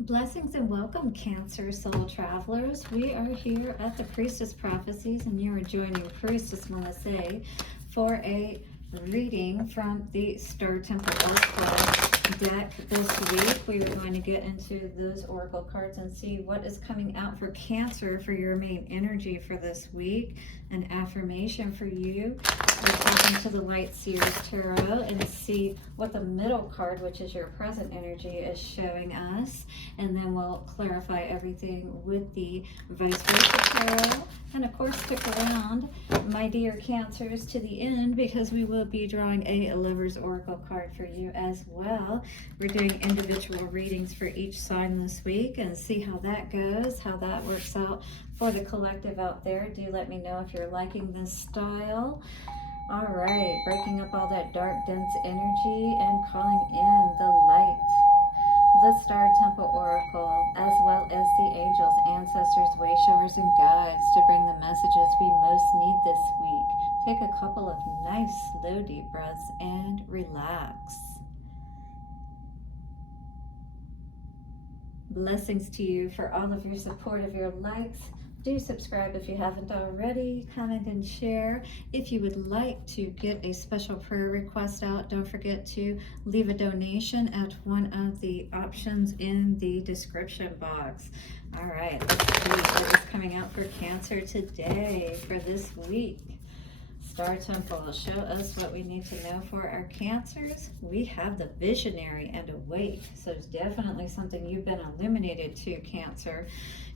Blessings and welcome, Cancer Soul Travelers. We are here at the Priestess Prophecies, and you are joining Priestess Melissae for a reading from the Star Temple Oracle deck this week. We are going to get into those oracle cards and see what is coming out for Cancer for your main energy for this week. An affirmation for you. We're talking to the Light Seers Tarot and see what the middle card, which is your present energy, is showing us. And then we'll clarify everything with the Vice Versa Tarot. And of course, stick around, my dear Cancers, to the end, because we will be drawing a Lover's Oracle card for you as well. We're doing individual readings for each sign this week and see how that goes, how that works out for the collective out there. Do let me know if you're liking this style. All right, breaking up all that dark, dense energy and calling in the light. The Star Temple Oracle, as well as the angels, ancestors, wayshowers, and guides to bring the messages we most need this week. Take a couple of nice, slow, deep breaths and relax. Blessings to you for all of your support of your likes. Do subscribe if you haven't already, comment and share. If you would like to get a special prayer request out, don't forget to leave a donation at one of the options in the description box. All right, let's see what is coming out for Cancer today for this week. Star Temple, show us what we need to know for our Cancers. We have the Visionary and Awake, so it's definitely something you've been illuminated to, Cancer.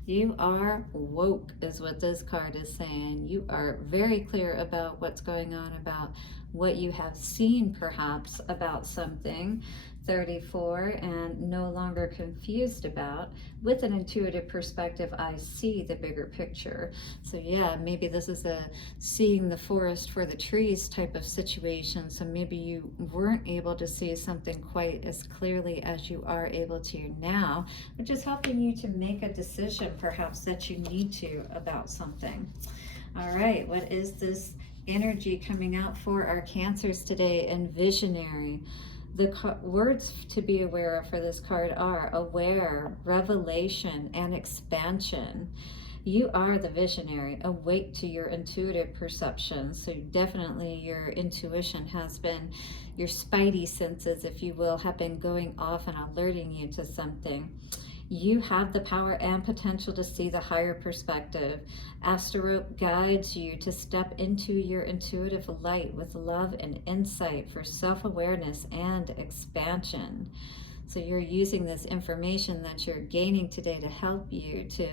You are woke is what this card is saying. You are very clear about what's going on, about what you have seen perhaps about something. 34, and no longer confused about. With an intuitive perspective, I see the bigger picture. So yeah, maybe this is a seeing the forest for the trees type of situation. So maybe you weren't able to see something quite as clearly as you are able to now, which is helping you to make a decision perhaps that you need to about something. All right, what is this energy coming out for our Cancers today in Visionary? The words to be aware of for this card are aware, revelation, and expansion. You are the visionary, awake to your intuitive perception. So definitely your intuition has been, your spidey senses, if you will, have been going off and alerting you to something. You have the power and potential to see the higher perspective. Astaroth guides you to step into your intuitive light with love and insight for self-awareness and expansion. So you're using this information that you're gaining today to help you to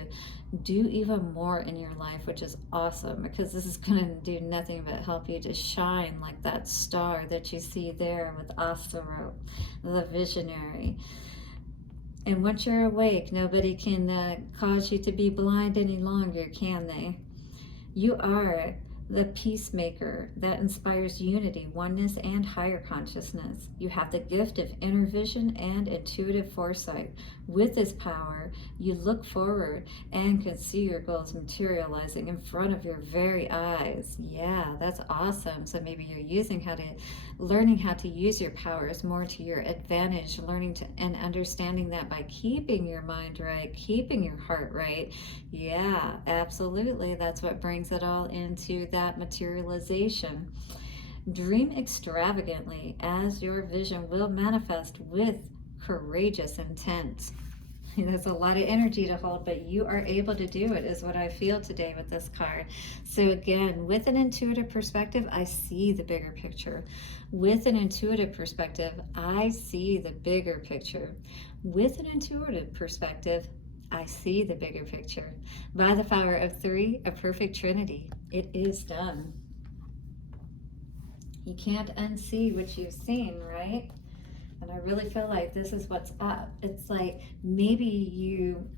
do even more in your life, which is awesome, because this is going to do nothing but help you to shine like that star that you see there with Astaroth, the visionary. And once you're awake, nobody can cause you to be blind any longer, can they? You are the peacemaker that inspires unity, oneness, and higher consciousness. You have the gift of inner vision and intuitive foresight. With this power, you look forward and can see your goals materializing in front of your very eyes. Yeah, that's awesome. So maybe you're learning how to use your powers more to your advantage, learning to and understanding that by keeping your mind right, keeping your heart right. Yeah, absolutely. That's what brings it all into that materialization. Dream extravagantly as your vision will manifest with courageous intent. There's a lot of energy to hold, but you are able to do it, is what I feel today with this card. So again, with an intuitive perspective, I see the bigger picture. With an intuitive perspective, I see the bigger picture. With an intuitive perspective, I see the bigger picture. By the power of 3, a perfect trinity, it is done. You can't unsee what you've seen, right? And I really feel like this is what's up. It's like maybe you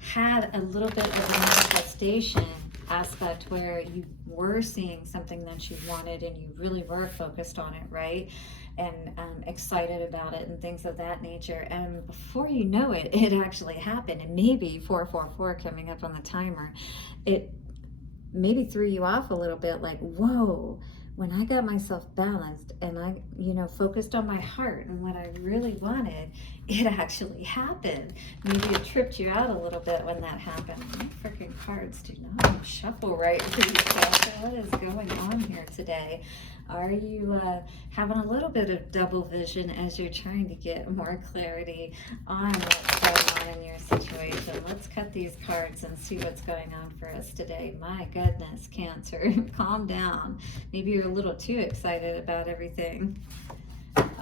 had a little bit of a manifestation aspect where you were seeing something that you wanted and you really were focused on it, right? And excited about it and things of that nature. And before you know it, it actually happened. And maybe 444 coming up on the timer, it maybe threw you off a little bit, like, whoa, when I got myself balanced and I, focused on my heart and what I really wanted, it actually happened. Maybe it tripped you out a little bit when that happened. My freaking cards do not shuffle right for you, Sasha. What is going on here today? Are you having a little bit of double vision as you're trying to get more clarity on what's going on in your situation? Let's cut these cards and see what's going on for us today. My goodness, Cancer, calm down. Maybe you're a little too excited about everything.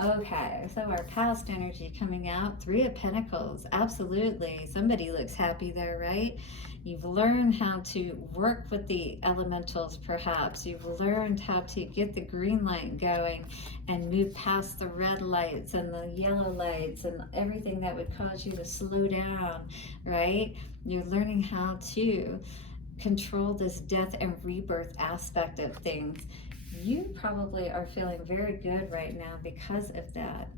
Okay, so our past energy coming out, Three of Pentacles, absolutely. Somebody looks happy there, right? You've learned how to work with the elementals, perhaps. You've learned how to get the green light going and move past the red lights and the yellow lights and everything that would cause you to slow down, right? You're learning how to control this death and rebirth aspect of things. You probably are feeling very good right now because of that.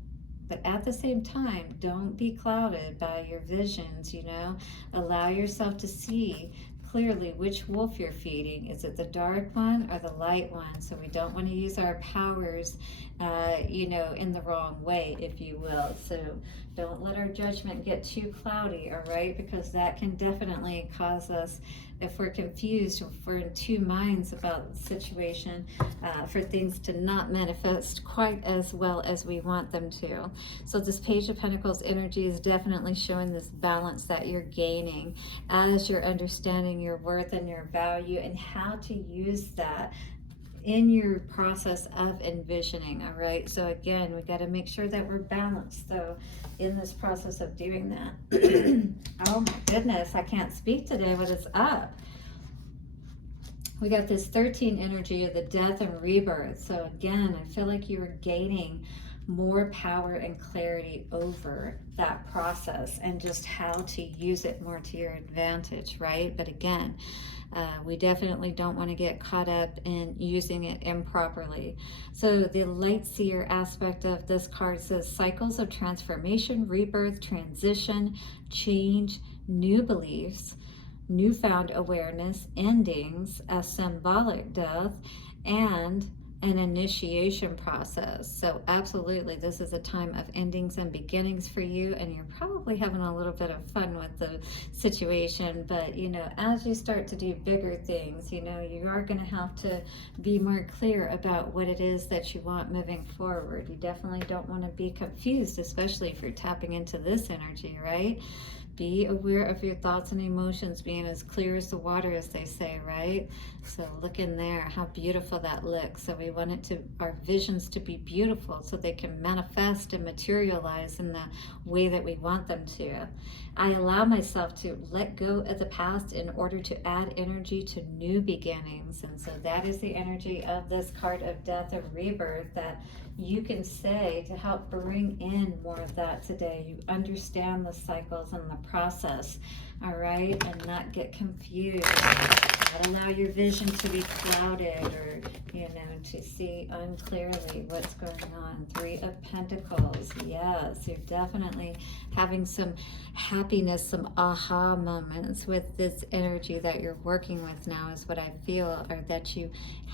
But at the same time, don't be clouded by your visions, you know. Allow yourself to see clearly which wolf you're feeding. Is it the dark one or the light one? So we don't want to use our powers, you know, in the wrong way, if you will. So don't let our judgment get too cloudy, all right? Because that can definitely cause us, if we're confused, if we're in two minds about the situation, for things to not manifest quite as well as we want them to. So this Page of Pentacles energy is definitely showing this balance that you're gaining as you're understanding your worth and your value and how to use that in your process of envisioning. All right, so again, we got to make sure that we're balanced. So in this process of doing that, oh my goodness, I can't speak today. What is up? We got this 13 energy of the death and rebirth. So again, I feel like you are gaining more power and clarity over that process and just how to use it more to your advantage, right? But again, we definitely don't want to get caught up in using it improperly. So the light seer aspect of this card says cycles of transformation, rebirth, transition, change, new beliefs, newfound awareness, endings, a symbolic death, and an initiation process. So absolutely, this is a time of endings and beginnings for you, and you're probably having a little bit of fun with the situation. But you know, as you start to do bigger things, you know, you are going to have to be more clear about what it is that you want moving forward. You definitely don't want to be confused, especially if you're tapping into this energy, right? Be aware of your thoughts and emotions being as clear as the water, as they say, right? So look in there, how beautiful that looks. So we want it to, our visions to be beautiful so they can manifest and materialize in the way that we want them to. I allow myself to let go of the past in order to add energy to new beginnings. And so that is the energy of this card of death and rebirth that you can say to help bring in more of that today. You understand the cycles and the process, all right, and not get confused. Not allow your vision to be clouded or, you know, to see unclearly what's going on. Three of Pentacles, yes, you're definitely having some happiness, some aha moments with this energy that you're working with now is what I feel, or that you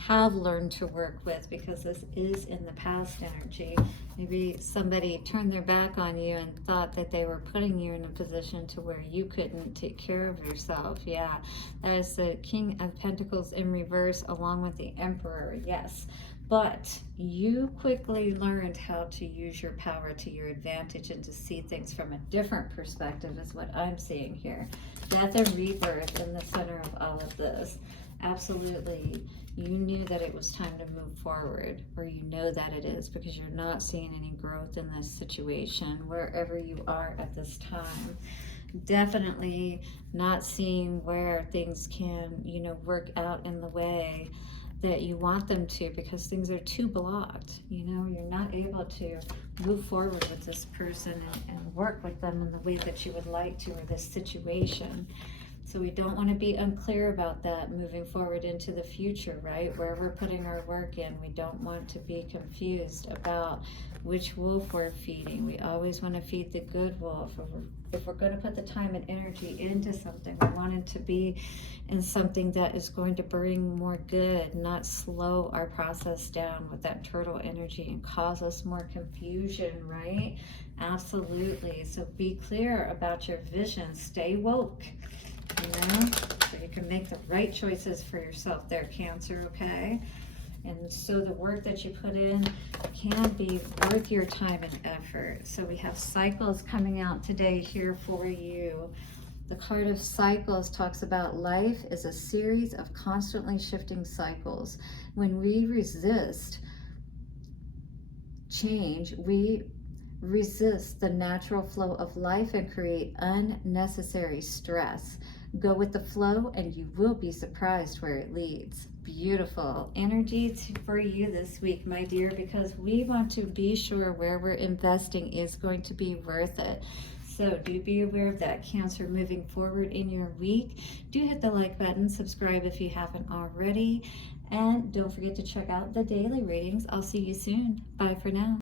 have learned to work with, because this is in the past energy. Maybe somebody turned their back on you and thought that they were putting you in a position to where you couldn't take care of yourself. Yeah, that is the King of Pentacles in reverse along with the Emperor, yes. But you quickly learned how to use your power to your advantage and to see things from a different perspective is what I'm seeing here. Death and rebirth in the center of all of this. Absolutely, you knew that it was time to move forward, or you know that it is, because you're not seeing any growth in this situation wherever you are at this time. Definitely not seeing where things can, you know, work out in the way that you want them to, because things are too blocked. You know, you're not able to move forward with this person and work with them in the way that you would like to, or this situation. So we don't want to be unclear about that moving forward into the future, right? Where we're putting our work in. We don't want to be confused about which wolf we're feeding. We always want to feed the good wolf. If we're going to put the time and energy into something, we want it to be in something that is going to bring more good, not slow our process down with that turtle energy and cause us more confusion, right? Absolutely. So be clear about your vision. Stay woke, so you can make the right choices for yourself there, Cancer, okay? And so the work that you put in can be worth your time and effort. So we have cycles coming out today here for you. The card of cycles talks about life is a series of constantly shifting cycles. When we resist change, we resist the natural flow of life and create unnecessary stress. Go with the flow and you will be surprised where it leads. Beautiful energy for you this week, my dear, because we want to be sure where we're investing is going to be worth it. So do be aware of that, Cancer, moving forward in your week. Do hit the like button, subscribe if you haven't already, and don't forget to check out the daily readings. I'll see you soon. Bye for now.